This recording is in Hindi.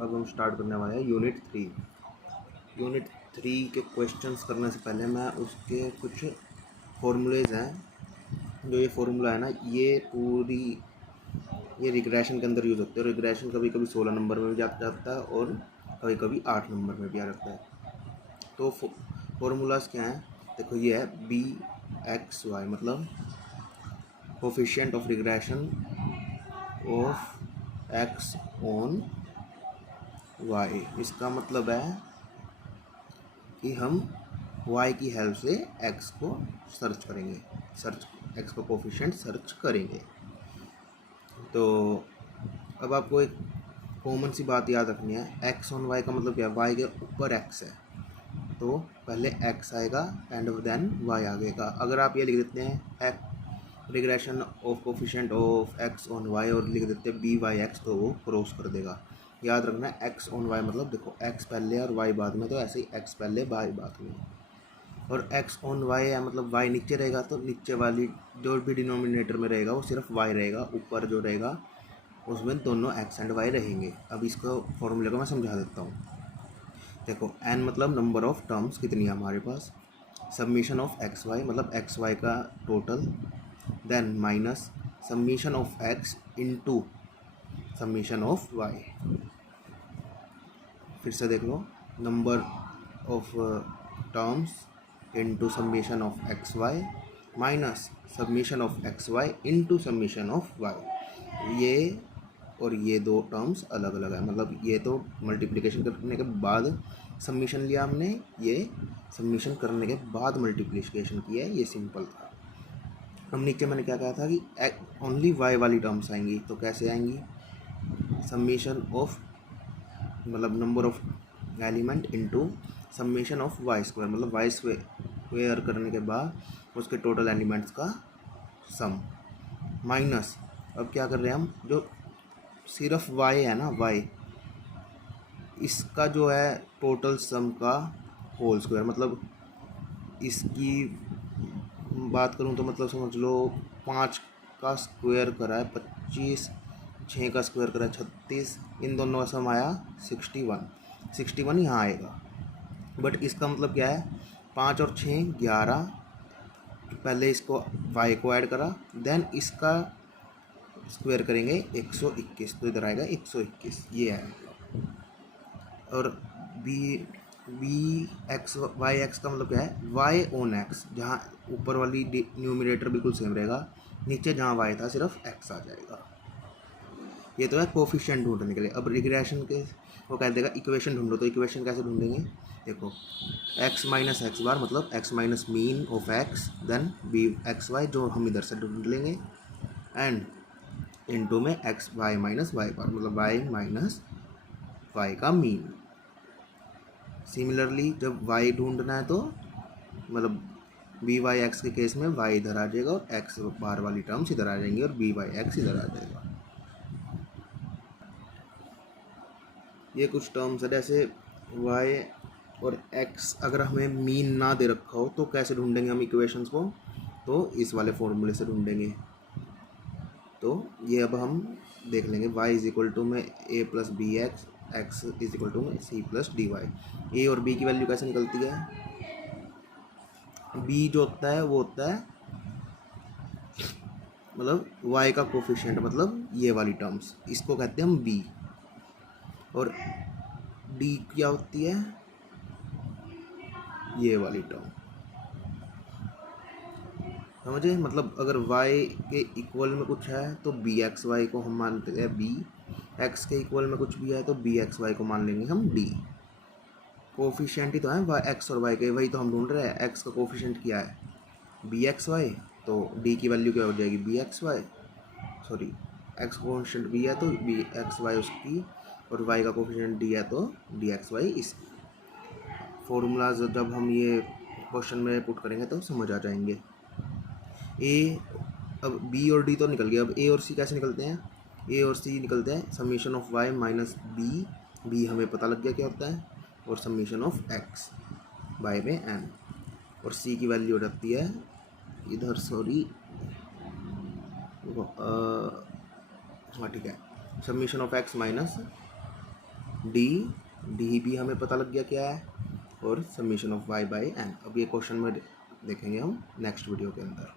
अब हम स्टार्ट करने वाले हैं यूनिट 3 के क्वेश्चंस करने से पहले मैं उसके कुछ फॉर्मूलेज हैं। जो ये फार्मूला है ना, ये रिग्रेशन के अंदर यूज़ होते हैं। रिग्रेशन कभी कभी 16 नंबर में भी जाता है और कभी कभी 8 नंबर में भी आ जाता है। तो फार्मूलाज क्या हैं, देखो ये है बी एक्स वाई, मतलब coefficient of regression of X on Y. इसका मतलब है कि हम y की हेल्प से x को सर्च करेंगे, x का कोफिशिएंट सर्च करेंगे। तो अब आपको एक कॉमन सी बात याद रखनी है, x ऑन y का मतलब क्या है, y के ऊपर x है तो पहले x आएगा एंड देन y आगेगा। अगर आप ये लिख देते हैं regression of coefficient of x on y और लिख देते हैं by(x) तो वो क्रॉस कर देगा। याद रखना है x ऑन y मतलब देखो x पहले और y बाद में, तो ऐसे ही x पहले y बाद में। और x ऑन y है मतलब y नीचे रहेगा, तो नीचे वाली जो भी डिनोमिनेटर में रहेगा वो सिर्फ y रहेगा, ऊपर जो रहेगा उसमें दोनों x एंड y रहेंगे। अब इसको फॉर्मूले को मैं समझा देता हूँ। देखो n मतलब नंबर ऑफ टर्म्स कितनी है हमारे पास, सबमिशन ऑफ एक्स वाई मतलब एक्स वाई का total, then minus submission of x into submission of y। फिर से देख लो, number of terms into submission of X Y minus submission of X Y into submission of वाई। ये और ये दो टर्म्स अलग अलग है, मतलब ये तो मल्टीप्लिकेशन करने के बाद सबमिशन लिया हमने, ये सबमिशन करने के बाद मल्टीप्लिकेशन किया है, ये सिंपल था। अब नीचे मैंने क्या कहा था कि ओनली वाई वाली टर्म्स आएंगी, तो कैसे आएंगी, सबमिशन ऑफ मतलब number of element into submission of Y square मतलब वाई स्क्वायर करने के बाद उसके टोटल एलिमेंट्स का सम, माइनस अब क्या कर रहे हैं हम, जो सिर्फ y है ना, y इसका जो है टोटल सम का होल स्क्वायर, मतलब इसकी बात करूं तो मतलब समझ लो 5 का स्क्वायर करा है 25, 6 का स्क्वायर करा है 36, इन दोनों का सम आया 61 यहाँ आएगा। बट इसका मतलब क्या है, 5 और 6 11, पहले इसको y को ऐड करा, देन इसका स्क्वायर करेंगे 121, तो इधर आएगा 121, ये आएगा। और बी एक्स वाई एक्स का मतलब क्या है, वाई ऑन एक्स, जहाँ ऊपर वाली न्यूमरेटर बिल्कुल सेम रहेगा, नीचे जहाँ वाई था सिर्फ एक्स आ जाएगा। ये तो है कोफिशिएंट ढूंढने के लिए। अब रिग्रेशन के वो कह देगा इक्वेशन ढूंढो, तो इक्वेशन कैसे ढूंढेंगे, देखो x माइनस एक्स बार मतलब x minus mean of x, then B X Y जो हम इधर से ढूंढ लेंगे, एंड इनटू में X Y minus Y bar मतलब वाई माइनस वाई का मीन। सिमिलरली जब वाई ढूंढना है तो मतलब बी वाई एक्स के केस में वाई इधर आ जाएगा और एक्स बार वाली टर्म्स इधर आ जाएंगी और बी वाई एक्स इधर आ जाएगा। ये कुछ टर्म्स है, जैसे वाई और एक्स अगर हमें मीन ना दे रखा हो तो कैसे ढूंढेंगे हम इक्वेशंस को, तो इस वाले फॉर्मूले से ढूंढेंगे। तो ये अब हम देख लेंगे, y इज इक्वल टू में a plus B X, X is equal to में c plus D Y. A और b की वैल्यू कैसे निकलती है, b जो होता है वो होता है मतलब y का कोफिशिएंट मतलब ये वाली टर्म्स, इसको कहते हैं हम b, और d क्या होती है, ये वाली टर्म, समझे। मतलब अगर y के इक्वल में कुछ है तो बी एक्स वाई को हम मानते हैं b, x के इक्वल में कुछ भी है तो बी एक्स वाई को मान लेंगे हम d। कोफिशिएंट ही तो है वाई एक्स और वाई के, वही तो हम ढूंढ रहे हैं। x का कोफिशिएंट क्या है बी एक्स वाई, तो d की वैल्यू क्या हो जाएगी B X Y, sorry x coefficient b है तो बी एक्स वाई उसकी, और y का कोफिशिएंट d है तो डी एक्स वाई इसकी। फॉर्मूलाज जब हम ये क्वेश्चन में पुट करेंगे तो समझ आ जाएंगे। ए अब बी और डी तो निकल गया, अब ए और सी कैसे निकलते हैं, ए और सी निकलते हैं summation of Y minus B हमें पता लग गया क्या होता है, और समीशन ऑफ एक्स बाय में एन, और सी की वैल्यू हो जाती है इधर, सॉरी हाँ ठीक है, summation of X minus D भी हमें पता लग गया क्या है, और summation of y by N. अब ये क्वेश्चन में देखेंगे हम नेक्स्ट वीडियो के अंदर।